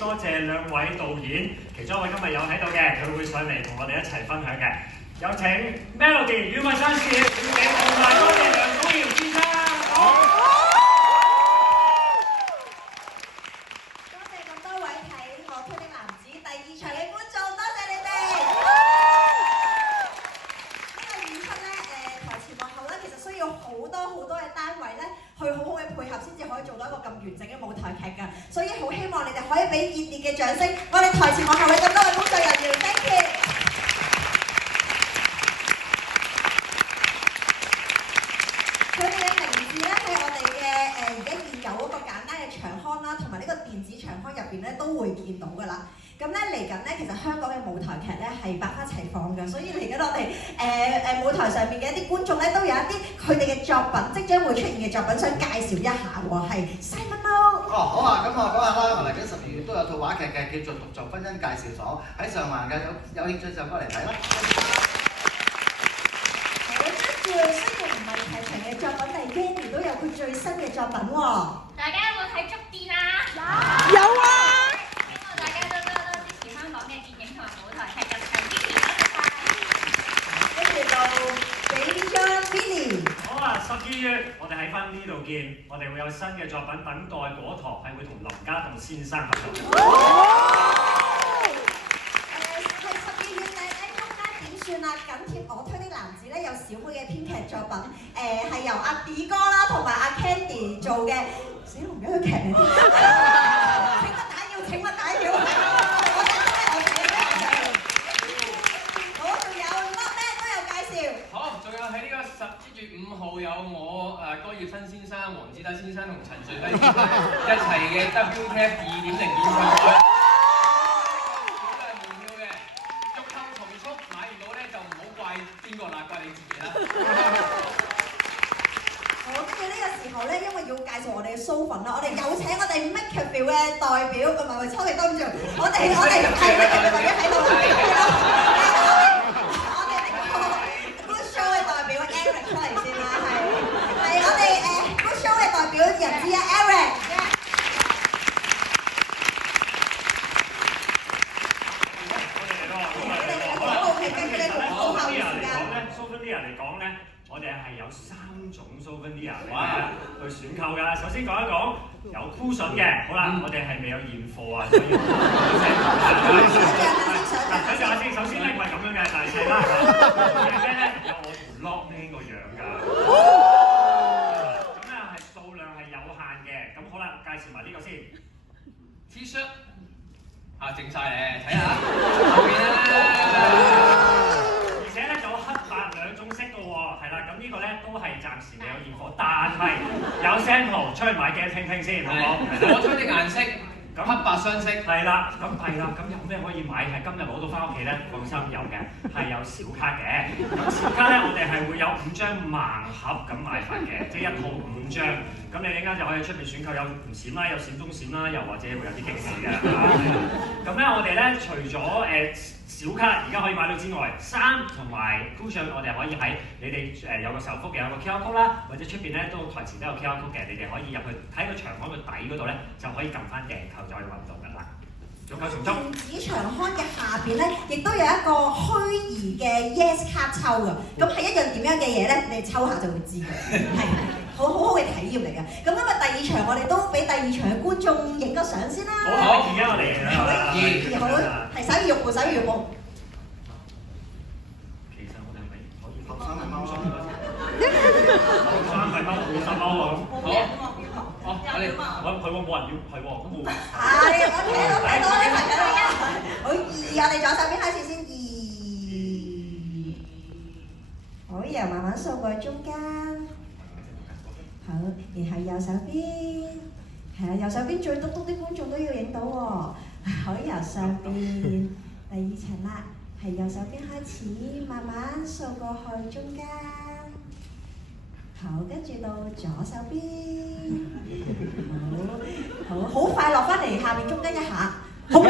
多謝兩位導演，其中一位今日有喺度嘅，佢會上嚟同我哋一齊分享嘅。有請 Melody 與文山市小姐同埋多謝梁祖堯先生。多謝咁多位睇《我推的男子》第2場嘅觀眾，多謝你哋。呢個演出咧，台前幕後咧，其實需要好多嘅單位咧，去好好嘅配合，先至可以做到一個咁完整嘅舞台劇㗎。所以好希望你哋可以俾熱烈嘅掌聲，我哋台前幕後嘅咁多位工作人員 ，thank you。佢哋嘅名字咧喺我哋嘅而家現有嗰個簡單嘅場刊啦，同埋呢個電子場刊入邊咧都會見到㗎啦。咁咧嚟緊咧，其實香港嘅舞台劇咧係百花齊放嘅，所以嚟緊我哋舞台上面嘅一啲觀眾咧都有一啲佢哋嘅作品，即將會出現嘅作品想介紹一下喎，係 Simon Lo。哦，好啊，咁我講下啦，我嚟緊12月都有套話劇嘅，叫做《獨坐婚姻介紹所》，喺上環嘅，有興趣就過嚟睇啦。好，跟住雖然唔係劇場嘅作品，但係 Jenny 都有佢最新嘅作品喎。大家有冇睇觸電啊？有啊！希望大家都多多支持香港嘅電影同埋舞台劇，入場支持多謝晒。跟住就俾張 Billy。好啊，12月我哋喺翻呢度見，我哋會有新嘅作品《等待果陀》，係會同林家棟先生合作。係12月嘅中間點算啊？緊貼我推的男子咧有小妹嘅編劇作品，係由阿 D 哥啦同埋阿 Candy 做嘅。死唔記得個劇名添。請勿打擾。好，仲有乜咩都有介紹。好，仲有喺呢個11月5號有我歌葉新先生、黃志德先生同陳瑞輝先生一齊嘅 WTF 2.0演唱會，都係門票嘅，欲購從速，買唔到咧就唔好怪邊個啦，怪你自己啦。好，跟住呢個時候咧，因為要介紹我哋嘅蘇粉啦，我哋有請我哋 MakerVille 嘅代表，唔係秋嚟對唔住，我哋係 MakerVille 代表喺度啦。我哋呢個 Good Show 嘅代表 Eric 出嚟先啦，係我哋Good Show 嘅代表人之一 Eric。Souvenir 嚟講咧，我哋係有3種 Souvenir 去選購㗎。首先講一講有 cushion 嘅，好啦，我哋係未有現貨啊，所以想象下先。首先咧唔係咁樣嘅大細啦，係咩咧？有我同 Lockman 個樣㗎。咁咧係數量係有限嘅。咁好啦，介紹埋呢個先 T-shirt 啊，整晒咧，睇下後邊啦。而且咧就有黑白兩種色嘅喎，係啦，咁呢個咧都係暫時未有現貨，但係有 sample 出去買嘅聽聽先，好唔好？我推的顏色，咁黑白雙色。係啦，咁有咩可以買？係今日攞到翻屋企咧，放心有嘅，係有小卡嘅。咁小卡咧，我哋係會有5張盲盒咁買法嘅，即係一套5張。咁你陣間就可以出邊選購，有唔閃啦，有閃中閃啦，又或者會有啲驚喜嘅。咁咧，我哋咧除咗小卡而家可以買到之外，衫同埋 cushion 我哋可以喺你哋有個手幅嘅有個 QR code 啦，或者出邊咧都台前都有 QR code 嘅，你哋可以入去睇個場刊個底嗰度咧，就可以撳翻訂購就可以揾到㗎啦。仲有從中電子場刊嘅下邊咧，亦都有一個虛擬嘅 Yes 卡抽㗎。咁係一樣點樣嘅嘢咧？你哋抽下就會知嘅，係好嘅體驗嚟嘅。咁今日第2場我哋都俾第2場嘅觀眾影個相先啦。好，而家我哋好，係手語步。其實我哋係咪可以學生係貓學生係貓50貓喎。好，我哋係喎，冇人要，係喎，都冇。係，我睇到你睇到啦。好2，我哋左手邊開始先2。好，然後慢慢掃過去中間。好，然後右手邊，係啦，右手邊最篤啲觀眾都要影到喎。好，由上邊第2層啦，係右手邊開始，慢慢掃過去中間。好，跟住到左手邊，好快落翻嚟下面中間一下，好，